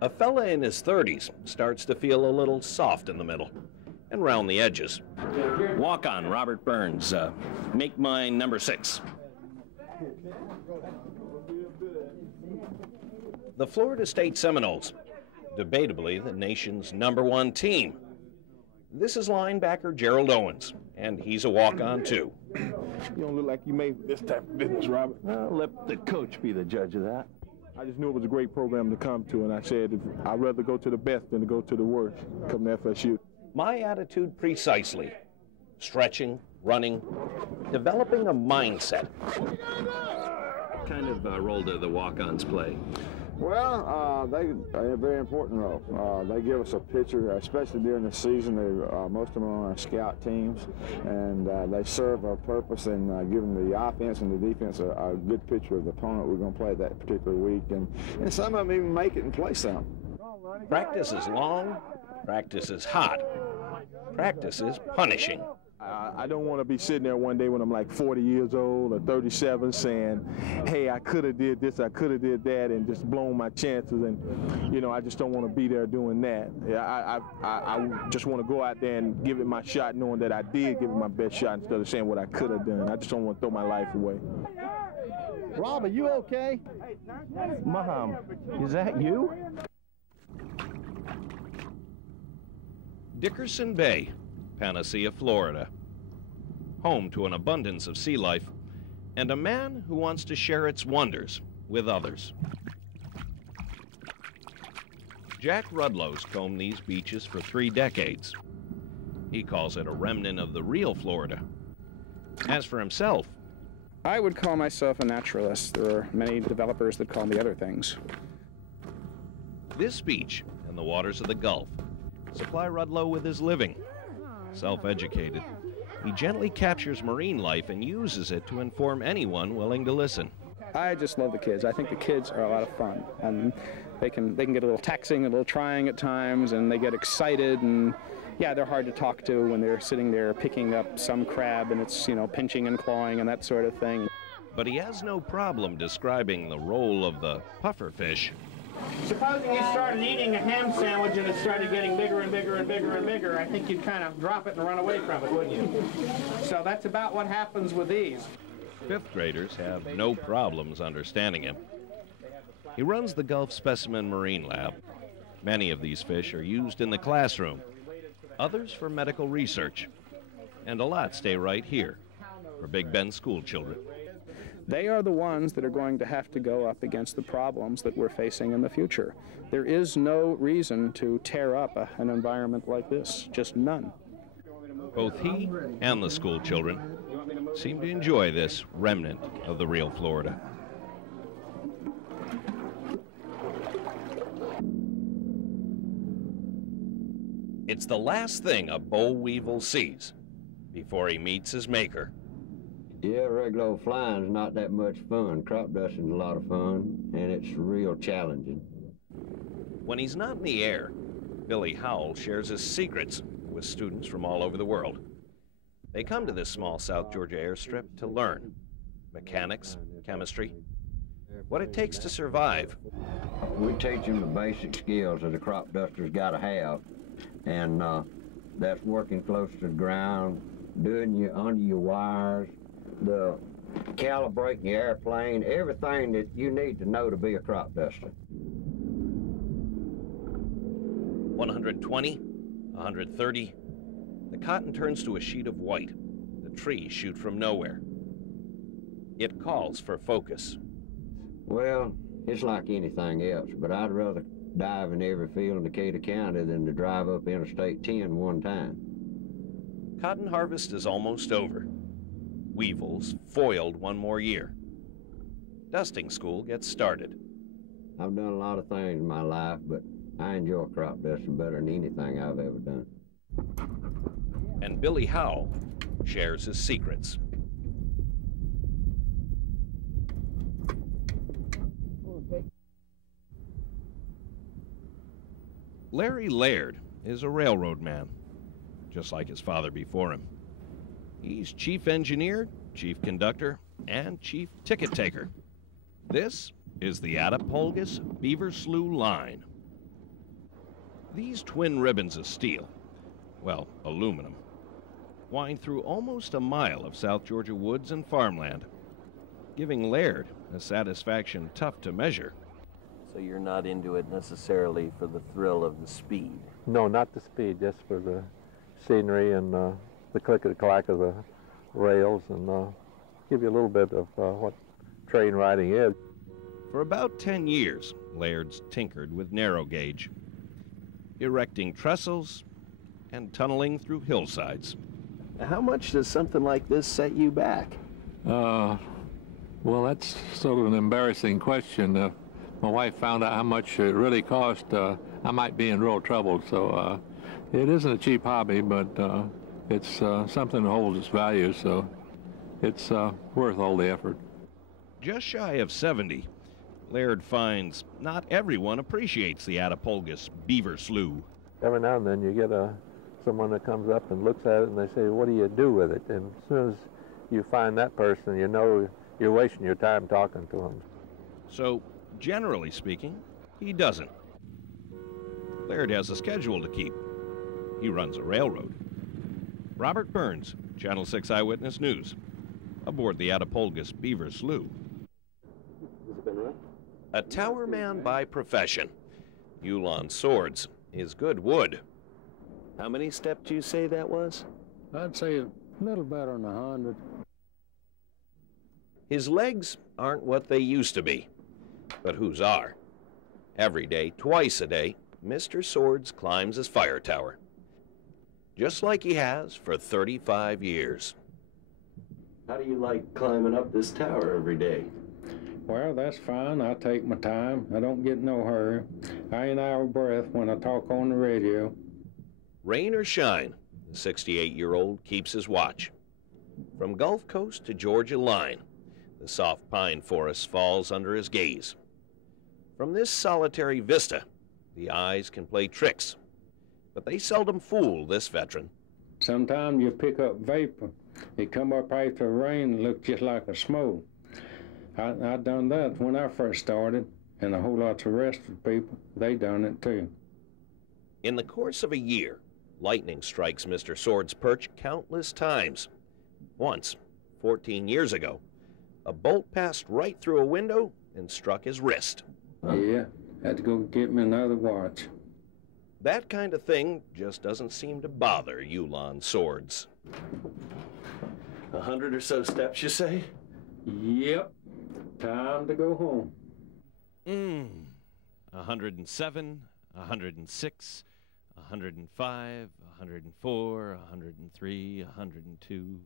A fella in his 30s starts to feel a little soft in the middle and round the edges. Walk on, Robert Burns. Make mine number 6. The Florida State Seminoles, debatably the nation's #1 team. This is linebacker Gerald Owens, and he's a walk-on too. You don't look like you made this type of business, Robert. Well, let the coach be the judge of that. I just knew it was a great program to come to, and I said I'd rather go to the best than to go to the worst, come to FSU. My attitude precisely. Stretching, running, developing a mindset. What kind of role do the walk-ons play? Well, they play a very important role. They give us a picture, especially during the season. Most of them are on our scout teams, and they serve a purpose in giving the offense and the defense a good picture of the opponent we're going to play that particular week. And some of them even make it and play some. Practice is long, practice is hot, practice is punishing. I don't want to be sitting there one day when I'm like 40 years old or 37 saying, hey, I could have did this, I could have did that, and just blown my chances. And, you know, I just don't want to be there doing that. I just want to go out there and give it my shot, knowing that I did give it my best shot instead of saying what I could have done. I just don't want to throw my life away. Rob, are you okay? Mom, is that you? Dickerson Bay, Panacea, Florida, home to an abundance of sea life and a man who wants to share its wonders with others. Jack Rudlow's combed these beaches for 3 decades. He calls it a remnant of the real Florida. As for himself, I would call myself a naturalist. There are many developers that call me other things. this beach and the waters of the Gulf supply Rudlow with his living. Self-educated, he gently captures marine life and uses it to inform anyone willing to listen. I just love the kids. I think the kids are a lot of fun, and they can get a little taxing, a little trying at times, and they get excited, and yeah, they're hard to talk to when they're sitting there picking up some crab and it's, you know, pinching and clawing and that sort of thing. But he has no problem describing the role of the pufferfish. Supposing you started eating a ham sandwich and it started getting bigger and bigger and bigger and bigger, I think you'd kind of drop it and run away from it, wouldn't you? So that's about what happens with these. Fifth graders have no problems understanding him. He runs the Gulf Specimen Marine Lab. Many of these fish are used in the classroom, others for medical research, and a lot stay right here for Big Bend school children. They are the ones that are going to have to go up against the problems that we're facing in the future. There is no reason to tear up an environment like this, just none. Both he and the school children seem to enjoy this remnant of the real Florida. It's the last thing a boll weevil sees before he meets his maker. Yeah, regular old flying's not that much fun. Crop dusting's a lot of fun, and it's real challenging. When he's not in the air, Billy Howell shares his secrets with students from all over the world. They come to this small South Georgia airstrip to learn mechanics, chemistry, what it takes to survive. We teach them the basic skills that a crop duster's got to have, and that's working close to the ground, doing under your wires, the calibrating your airplane, everything that you need to know to be a crop duster. 120, 130, the cotton turns to a sheet of white. The trees shoot from nowhere. It calls for focus. Well, it's like anything else, but I'd rather dive in every field in Decatur County than to drive up Interstate 10 one time. Cotton harvest is almost over. Weevils foiled one more year. Dusting school gets started. I've done a lot of things in my life, but I enjoy crop dusting better than anything I've ever done. And Billy Howell shares his secrets. Larry Laird is a railroad man, just like his father before him. He's chief engineer, chief conductor, and chief ticket taker. This is the Apalachicola Beaver Slough line. These twin ribbons of steel, well, aluminum, wind through almost a mile of South Georgia woods and farmland, giving Laird a satisfaction tough to measure. So you're not into it necessarily for the thrill of the speed? No, not the speed, just for the scenery and the click-a-clack of the rails, and give you a little bit of what train riding is. For about 10 years, Laird's tinkered with narrow gauge, erecting trestles and tunneling through hillsides. How much does something like this set you back? Well, that's sort of an embarrassing question. If my wife found out how much it really cost, I might be in real trouble. So it isn't a cheap hobby, but it's something that holds its value, so it's worth all the effort. Just shy of 70, Laird finds not everyone appreciates the Attapulgis beaver slough. Every now and then you get someone that comes up and looks at it and they say, what do you do with it? And as soon as you find that person, you know you're wasting your time talking to them. So, generally speaking, he doesn't. Laird has a schedule to keep. He runs a railroad. Robert Burns, Channel 6 Eyewitness News, aboard the Attapulgis beaver slough. A tower man by profession, Yulon Swords is good wood. How many steps do you say that was? I'd say a little better than 100. His legs aren't what they used to be, but whose are? Every day, twice a day, Mr. Swords climbs his fire tower, just like he has for 35 years. How do you like climbing up this tower every day? Well, that's fine. I take my time. I don't get no hurry. I ain't out of breath when I talk on the radio. Rain or shine, the 68-year-old keeps his watch. From Gulf Coast to Georgia line, the soft pine forest falls under his gaze. From this solitary vista, the eyes can play tricks, but they seldom fool this veteran. Sometimes you pick up vapor. It come up after rain and look just like a smoke. I done that when I first started, and a whole lot of the rest of the people, they done it too. In the course of a year, lightning strikes Mr. Swords' perch countless times. Once, 14 years ago, a bolt passed right through a window and struck his wrist. Yeah, had to go get me another watch. That kind of thing just doesn't seem to bother Yulon Swords. 100 or so steps, you say? Yep. Time to go home. 107, 106, 105, 104, 103, 102.